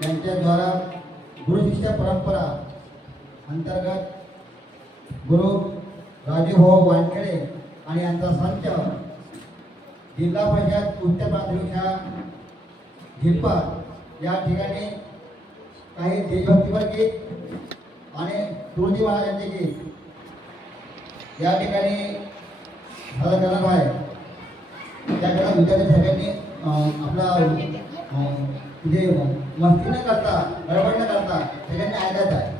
यांच्याद्वारा गुरुशिष्य परंपरा अंतर्गत गुरु राजूभाऊ वानखेडे आणि यांचा संच जिल्हा परिषद उच्च प्राथमिक शाळा झिरपत या ठिकाणी काही देशभक्तीपर गीत आणि तुळजी महाराजांचे गीत या ठिकाणी सादर करणार आहे. त्याकडे विद्यार्थी सगळ्यांनी आपला म्हणजे मस्ती न करता गडबड न करता सगळ्यांनी ऐकायचं आहे.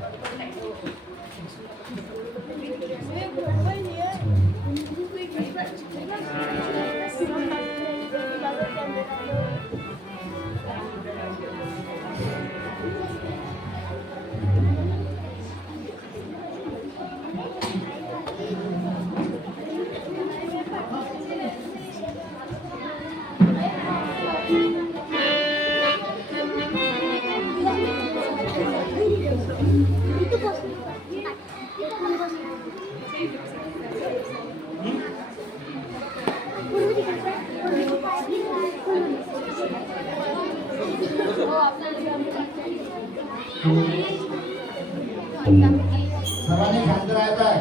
सर्वांनी शांत राहायचं आहे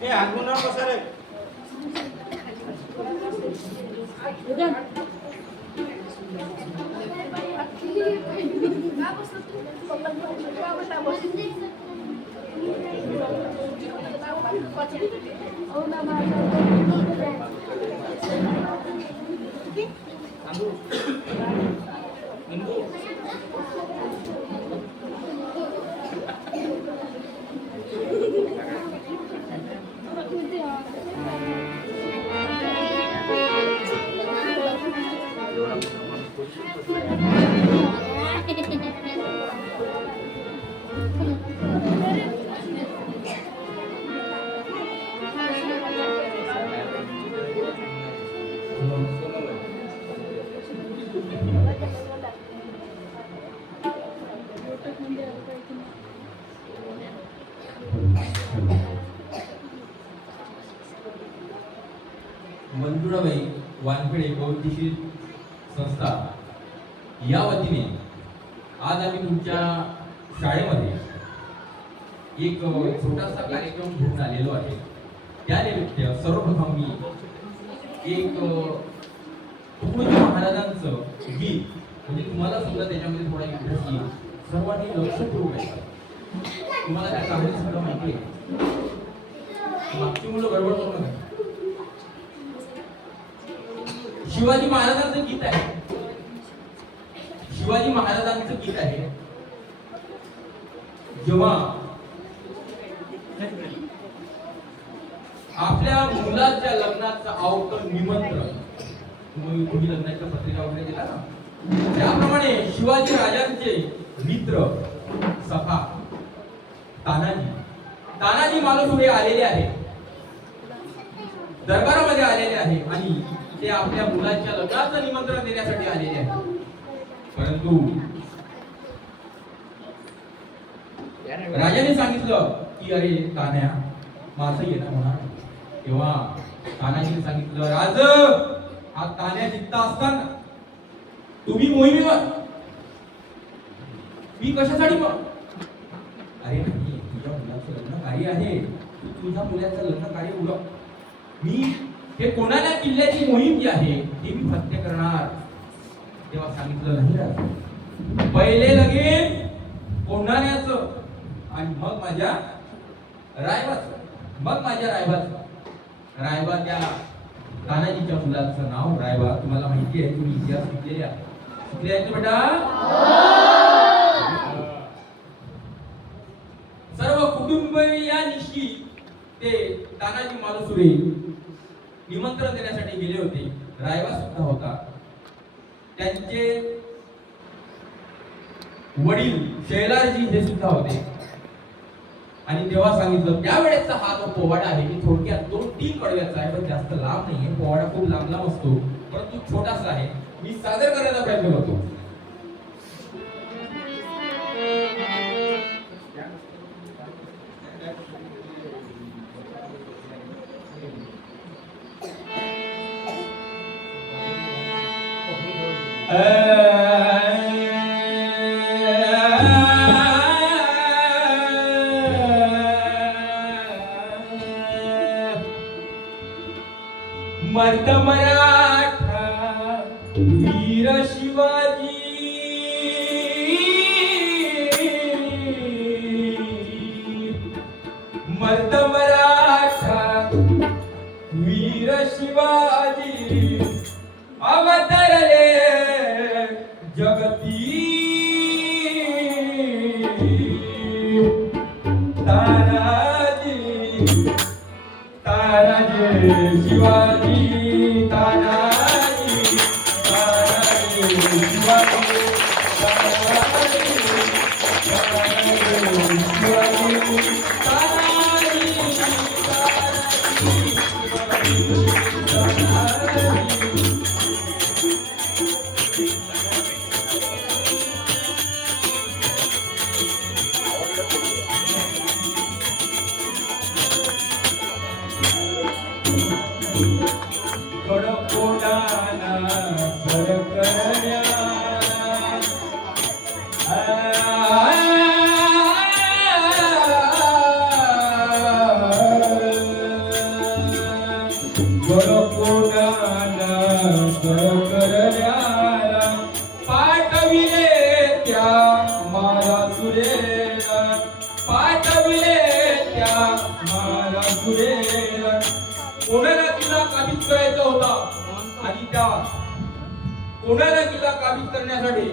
ए हातून मंजुळाबाई वानखेडे बौद्धिशी संस्था. या वतीने आज आम्ही तुमच्या शाळेमध्ये एक छोटासा कार्यक्रम घेऊन आलेलो आहे. त्यानिमित्त सर्वप्रथम मी एक तुकडोजी महाराजांचं गीत म्हणजे तुम्हाला सुद्धा त्याच्यामध्ये थोडा इंटरेस्ट येईल. सर्वांनी लक्षपूर्वक ऐका तुम्हाला त्या कहाणी सुद्धा माहिती आहे. मागची मुलं गडबड करू नका. शिवाजी महाराजांचं गीत आहे. शिवाजी महाराजांचं गीत आहे. जेव्हा आपल्या मुलाच्या लग्नाचं आवतं निमंत्रण तुम्ही लग्नाच्या पत्रिका वगैरे दिला ना? त्याप्रमाणे शिवाजी राजांचे मित्र सखा तानाजी. तानाजी मालुसुरे आलेले आहे दरबारामध्ये आलेले आहे आणि ते आपल्या मुलाच्या लग्नाचं निमंत्रण देण्यासाठी आलेले आहे परंतु राजाने सांगितलं की अरे तान्या माझं येणं होणार तेव्हा तानाजीने सांगितलं राज हा तान्या जिंकता असताना तुम्ही मोहिमेवर. मी कशासाठी मग अरे नाही तुझ्या मुलाचं लग्न कार्य आहे. तू तुझ्या मुलाचं लग्न कार्य उडव मी हे कोणाला किल्ल्याची मोहीम जी आहे ती मी फत्य करणार. तेव्हा सांगितलं नाही पहिले लगे कोणाऱ्याचं आणि मग माझ्या रायबाच. मग माझ्या रायबाचं. रायबा त्या तानाजीच्या मुलाचं नाव रायबा. तुम्हाला माहिती आहे तुम्ही इतिहास शिकलेले आहात. शिकले आहेत बेटा? सर्व कुटुंबियांशी ते तानाजी मालुसुरे निमंत्रण देण्यासाठी गेले होते. रायबा सुद्धा होता. त्यांचे वडील शैलाजी हे सुद्धा होते. आणि तेव्हा सांगितलं त्यावेळेचा हा जो पोवाडा आहे की थोडक्यात दोन तीन कडव्याचा आहे पण जास्त लांब नाहीये. पोवाडा खूप लांब लांब असतो परंतु छोटासा आहे. मी सादर करण्याचा प्रयत्न करतो. मर्द वीर शिवाजी अवतरले जगती. तानाजी तानाजी शिवाजी तानाजी तानाजी शिवाजी तानाजी तानाजी शिवाजी. काबीज करायचा होता. आणि त्या कोणाला किल्ला काबीज करण्यासाठी?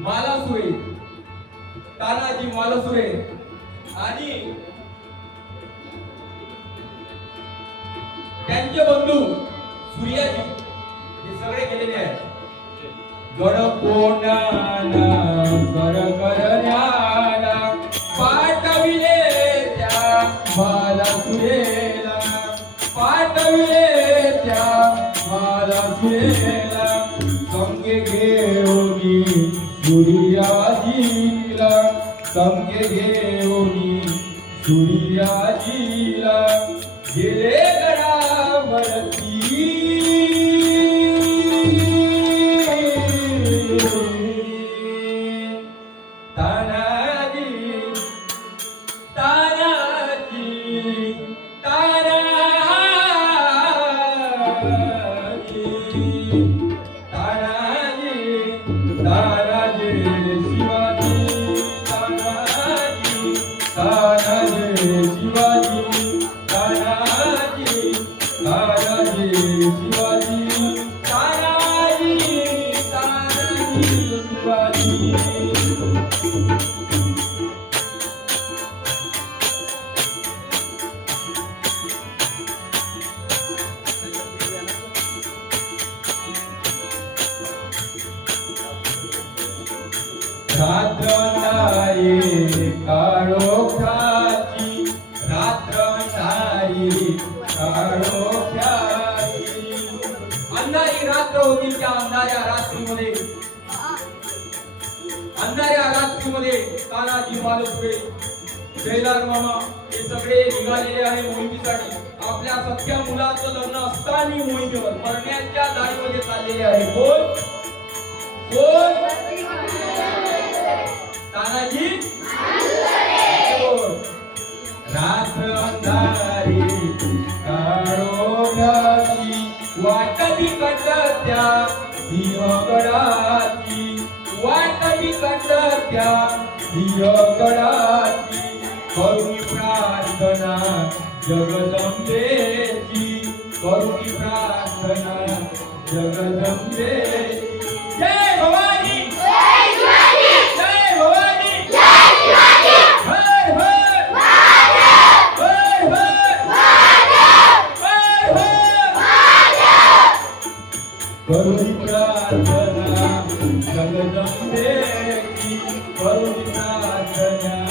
मालासुरे. तानाजी मालासुरे. आणि त्यांचे बंधू सूर्याजी हे सगळे गेलेले आहेत. गड कोणाला कर करण्याला पाठविले त्या मालासुरेला. पाठविले मला सुरेला संगे घेऊनी सूर्याजीला संगे घेऊनी सूर्याजीला गेले तानाजी होतील त्या अंधाऱ्या रात्रीमध्ये. अंधाऱ्या रात्रीमध्ये तानाजी मालपुरे जयलाल मामा हे सगळे निघालेले आहे मोहिमेसाठी. आपल्या सख्या मुलाचं लग्न असताना मोहिमेवर मरण्याच्या दारीमध्ये चाललेले आहे. कोण? कोण? प्रार्थना जगदंबेची जय भवानी जय भवानी हर हर हर हर हर हर करुणी प्रार्थना करुणी प्रार्थना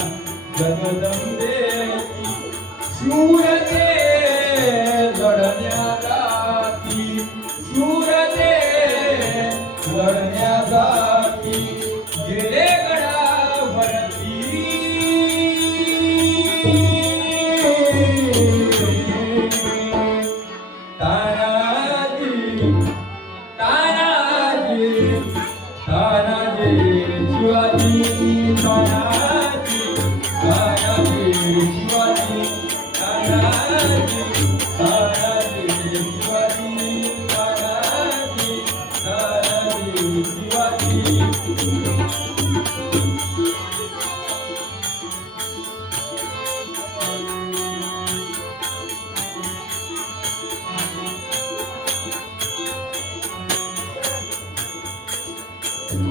शांत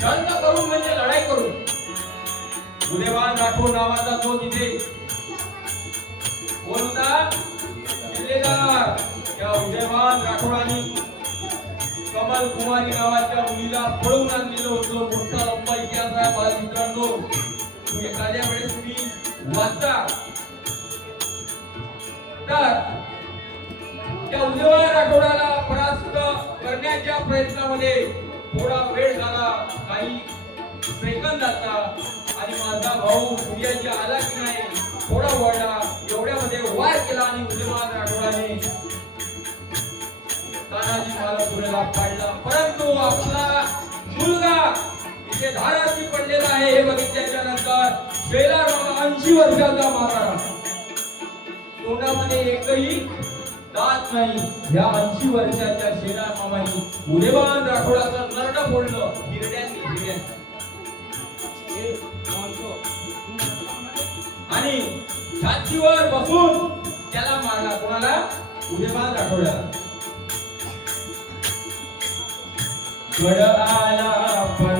शांत करून म्हणजे लढाई करून. राठोड नावाचा तो तिथे. कोण होता? किल्लेदार त्या उदयवान राठोडांनी कमल कुमारी नावाच्या मुलीला पळवून आणलेलं होतं. मोठा लंबा इतिहास आहे माझ्या मित्रांनो एखाद्या वेळेस तुम्ही वाचता. तर त्या उदयवान राठोडाला परास्त करण्याच्या प्रयत्नामध्ये थोडा वेळ झाला काही सेकंद आता. आणि माझा भाऊ सूर्याची आला की नाही थोडा वळला एवढ्यामध्ये वार केला आणि उदयवान राठोडाने. तानाजी महाराज पुण्याला पाडला. परंतु आपला मुलगा ते धाराशी पडलेलं आहे हे बघितल्याच्या नंतर बेला बाबा ऐंशी वर्षाचा मारा तोंडामध्ये एकही दात नाही. या ऐंशी वर्षाच्या शेरा मामानी उदयवान राठोडाचं नरड फोडलं हिरड्यांनी हिरड्यांनी आणि छातीवर बसून त्याला मारला. कोणाला? उदयवान राठोड्याला गड आला पण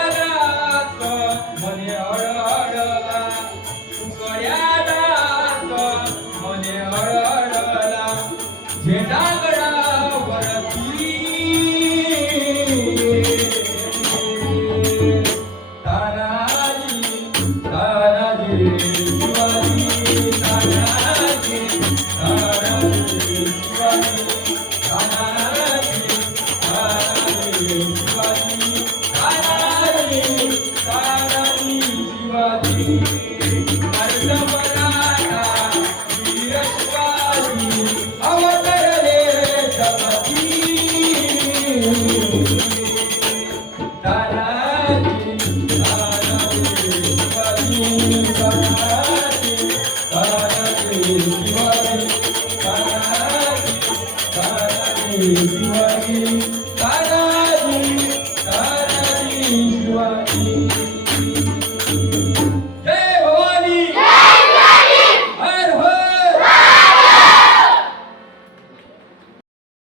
तानाजी तानाजी